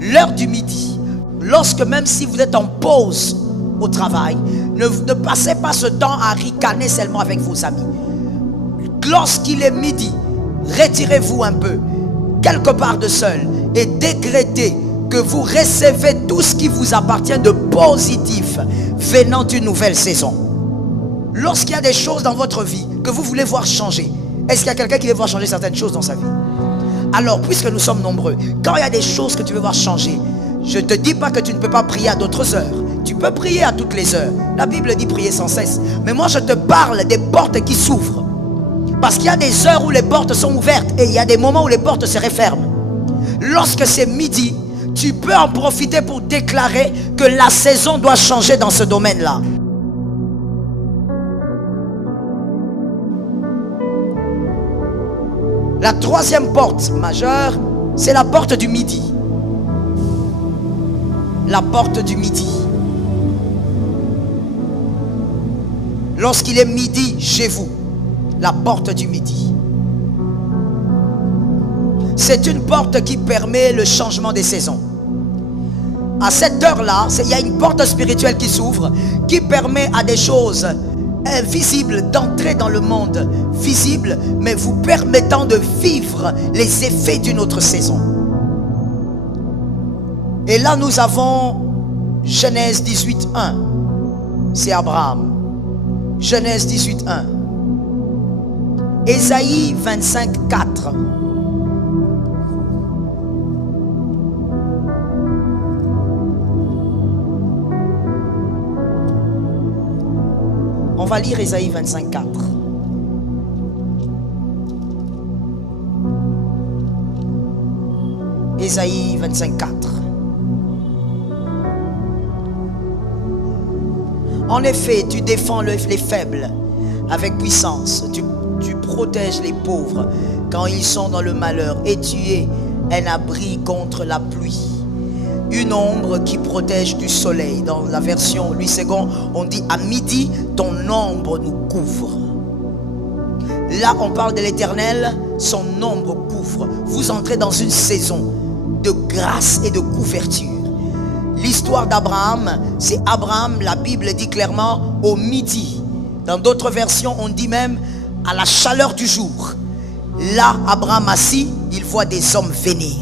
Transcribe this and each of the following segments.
l'heure du midi, lorsque même si vous êtes en pause au travail, ne passez pas ce temps à ricaner seulement avec vos amis. Lorsqu'il est midi, retirez-vous un peu, quelque part de seul, et décrétez que vous recevez tout ce qui vous appartient de positif venant d'une nouvelle saison. Lorsqu'il y a des choses dans votre vie que vous voulez voir changer, est-ce qu'il y a quelqu'un qui veut voir changer certaines choses dans sa vie? Alors, puisque nous sommes nombreux, quand il y a des choses que tu veux voir changer, je ne te dis pas que tu ne peux pas prier à d'autres heures. Tu peux prier à toutes les heures. La Bible dit prier sans cesse. Mais moi, je te parle des portes qui s'ouvrent. Parce qu'il y a des heures où les portes sont ouvertes et il y a des moments où les portes se referment. Lorsque c'est midi, tu peux en profiter pour déclarer que la saison doit changer dans ce domaine-là. La troisième porte majeure, c'est la porte du midi. La porte du midi. Lorsqu'il est midi chez vous, la porte du midi. C'est une porte qui permet le changement des saisons. À cette heure-là, il y a une porte spirituelle qui s'ouvre, qui permet à des choses invisibles d'entrer dans le monde visible, mais vous permettant de vivre les effets d'une autre saison. Et là, nous avons Genèse 18:1. C'est Abraham. Genèse 18:1. Ésaïe 25:4. On va lire Ésaïe 25:4. Ésaïe 25:4. En effet, tu défends les faibles avec puissance. Tu protèges les pauvres quand ils sont dans le malheur. Et tu es un abri contre la pluie. Une ombre qui protège du soleil. Dans la version Louis II, on dit à midi, ton ombre nous couvre. Là, on parle de l'Éternel, son ombre couvre. Vous entrez dans une saison de grâce et de couverture. L'histoire d'Abraham, c'est Abraham, la Bible dit clairement, au midi. Dans d'autres versions, on dit même à la chaleur du jour. Là, Abraham assis, il voit des hommes venir.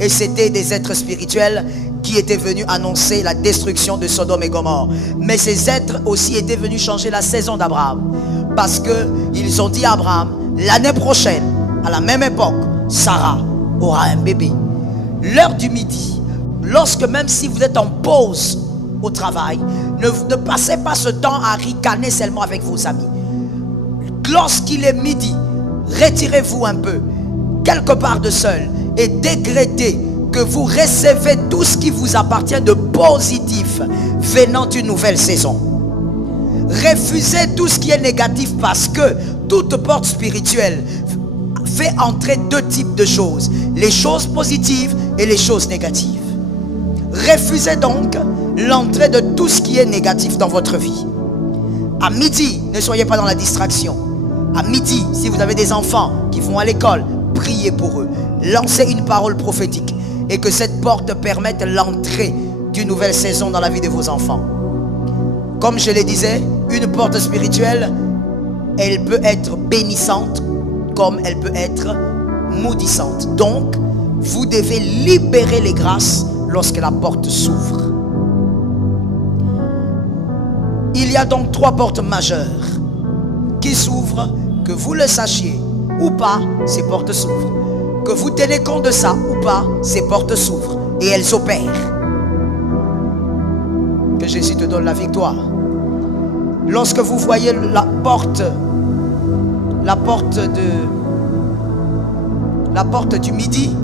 Et c'était des êtres spirituels qui étaient venus annoncer la destruction de Sodome et Gomorrhe. Mais ces êtres aussi étaient venus changer la saison d'Abraham. Parce qu'ils ont dit à Abraham, l'année prochaine, à la même époque, Sarah aura un bébé. L'heure du midi, lorsque même si vous êtes en pause au travail, ne passez pas ce temps à ricaner seulement avec vos amis. Lorsqu'il est midi, retirez-vous un peu, quelque part de seul, et décrétez que vous recevez tout ce qui vous appartient de positif venant d'une nouvelle saison. Refusez tout ce qui est négatif, parce que toute porte spirituelle fait entrer deux types de choses, les choses positives et les choses négatives. Refusez donc l'entrée de tout ce qui est négatif dans votre vie. À midi, ne soyez pas dans la distraction. À midi, si vous avez des enfants qui vont à l'école, priez pour eux. Lancez une parole prophétique et que cette porte permette l'entrée d'une nouvelle saison dans la vie de vos enfants. Comme je le disais, une porte spirituelle, elle peut être bénissante comme elle peut être maudissante. Donc, vous devez libérer les grâces lorsque la porte s'ouvre. Il y a donc trois portes majeures qui s'ouvrent, que vous le sachiez ou pas, ces portes s'ouvrent. Que vous tenez compte de ça ou pas, ces portes s'ouvrent et elles opèrent. Que Jésus te donne la victoire. Lorsque vous voyez la porte du midi,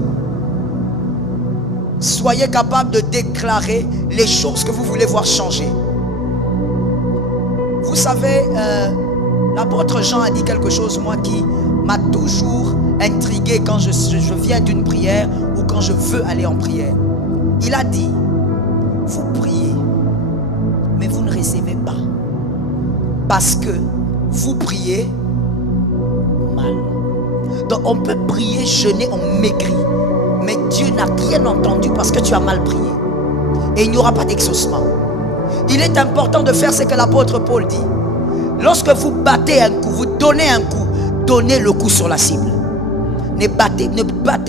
soyez capable de déclarer les choses que vous voulez voir changer. Vous savez, l'apôtre Jean a dit quelque chose, moi, qui m'a toujours intrigué quand je viens d'une prière ou quand je veux aller en prière. Il a dit, vous priez, mais vous ne recevez pas. Parce que vous priez mal. Donc on peut prier, jeûner, on maigrit. Mais Dieu n'a rien entendu parce que tu as mal prié. Et il n'y aura pas d'exaucement. Il est important de faire ce que l'apôtre Paul dit. Lorsque vous battez un coup, vous donnez un coup, donnez le coup sur la cible. Ne battez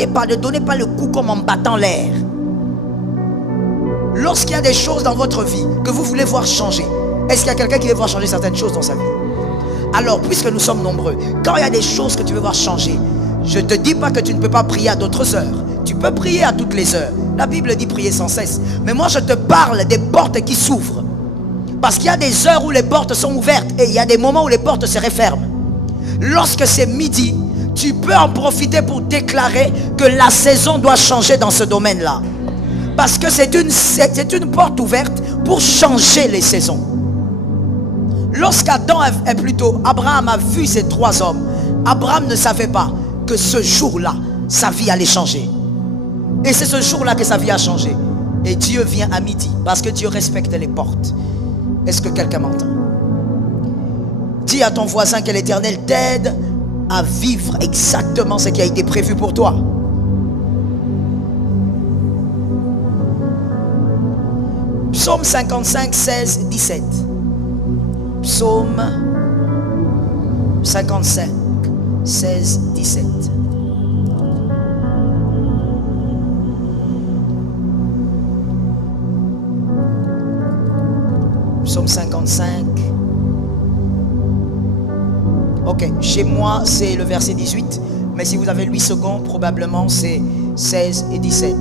pas, ne donnez pas le coup comme en battant l'air. Lorsqu'il y a des choses dans votre vie que vous voulez voir changer, est-ce qu'il y a quelqu'un qui veut voir changer certaines choses dans sa vie? Alors, puisque nous sommes nombreux, quand il y a des choses que tu veux voir changer, je ne te dis pas que tu ne peux pas prier à d'autres heures. Tu peux prier à toutes les heures. La Bible dit prier sans cesse. Mais moi, je te parle des portes qui s'ouvrent. Parce qu'il y a des heures où les portes sont ouvertes et il y a des moments où les portes se referment. Lorsque c'est midi, tu peux en profiter pour déclarer que la saison doit changer dans ce domaine-là. Parce que c'est une porte ouverte pour changer les saisons. Abraham a vu ces trois hommes. Abraham ne savait pas que ce jour-là, sa vie allait changer. Et c'est ce jour-là que sa vie a changé. Et Dieu vient à midi parce que Dieu respecte les portes. Est-ce que quelqu'un m'entend? Dis à ton voisin que l'Éternel t'aide à vivre exactement ce qui a été prévu pour toi. Psaume 55, 16, 17. Psaume 55, 16, 17. Psaume 55. Ok, chez moi c'est le verset 18, mais si vous avez 8 secondes, probablement c'est 16 et 17.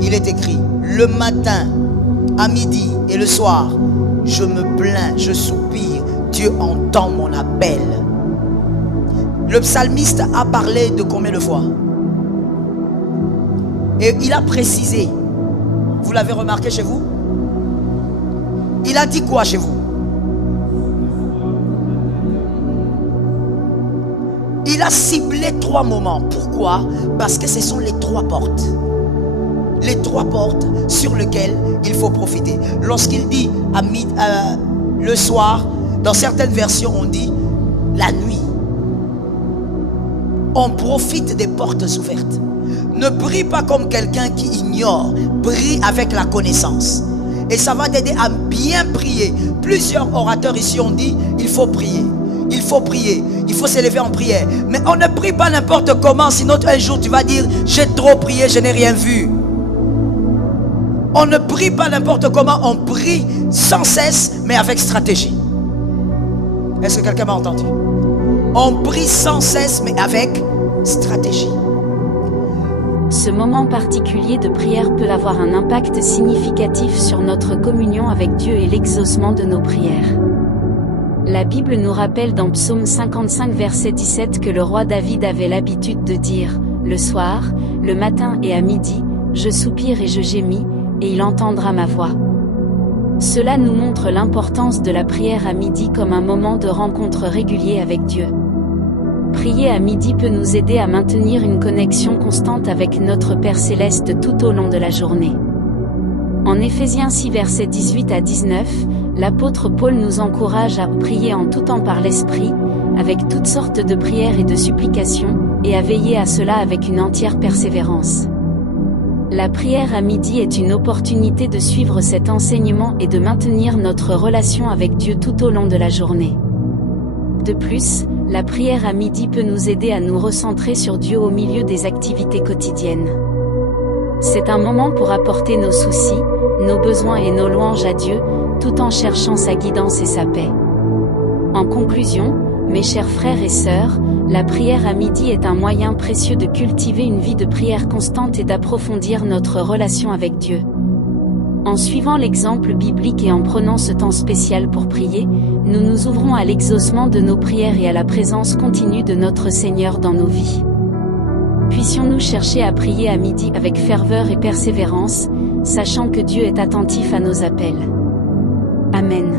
Il est écrit: le matin, à midi et le soir, je me plains, je soupire, Dieu entend mon appel. Le psalmiste a parlé de combien de fois? Et il a précisé. Vous l'avez remarqué chez vous? Il a dit quoi chez vous? Il a ciblé 3 moments. Pourquoi? Parce que ce sont les 3 portes. Les 3 portes sur lesquelles il faut profiter. Lorsqu'il dit le soir, dans certaines versions on dit la nuit. On profite des portes ouvertes. Ne prie pas comme quelqu'un qui ignore. Prie avec la connaissance. Et ça va t'aider à bien prier. Plusieurs orateurs ici ont dit il faut prier. Il faut prier. Il faut s'élever en prière. Mais on ne prie pas n'importe comment. Sinon un jour tu vas dire j'ai trop prié, je n'ai rien vu. On ne prie pas n'importe comment. On prie sans cesse mais avec stratégie. Est-ce que quelqu'un m'a entendu? On prie sans cesse mais avec stratégie. Ce moment particulier de prière peut avoir un impact significatif sur notre communion avec Dieu et l'exaucement de nos prières. La Bible nous rappelle dans Psaume 55 verset 17 que le roi David avait l'habitude de dire « Le soir, le matin et à midi, je soupire et je gémis, et il entendra ma voix ». Cela nous montre l'importance de la prière à midi comme un moment de rencontre régulier avec Dieu. Prier à midi peut nous aider à maintenir une connexion constante avec notre Père Céleste tout au long de la journée. En Éphésiens 6 versets 18 à 19, l'apôtre Paul nous encourage à prier en tout temps par l'Esprit, avec toutes sortes de prières et de supplications, et à veiller à cela avec une entière persévérance. La prière à midi est une opportunité de suivre cet enseignement et de maintenir notre relation avec Dieu tout au long de la journée. De plus, la prière à midi peut nous aider à nous recentrer sur Dieu au milieu des activités quotidiennes. C'est un moment pour apporter nos soucis, nos besoins et nos louanges à Dieu, tout en cherchant sa guidance et sa paix. En conclusion, mes chers frères et sœurs, la prière à midi est un moyen précieux de cultiver une vie de prière constante et d'approfondir notre relation avec Dieu. En suivant l'exemple biblique et en prenant ce temps spécial pour prier, nous nous ouvrons à l'exaucement de nos prières et à la présence continue de notre Seigneur dans nos vies. Puissions-nous chercher à prier à midi avec ferveur et persévérance, sachant que Dieu est attentif à nos appels. Amen.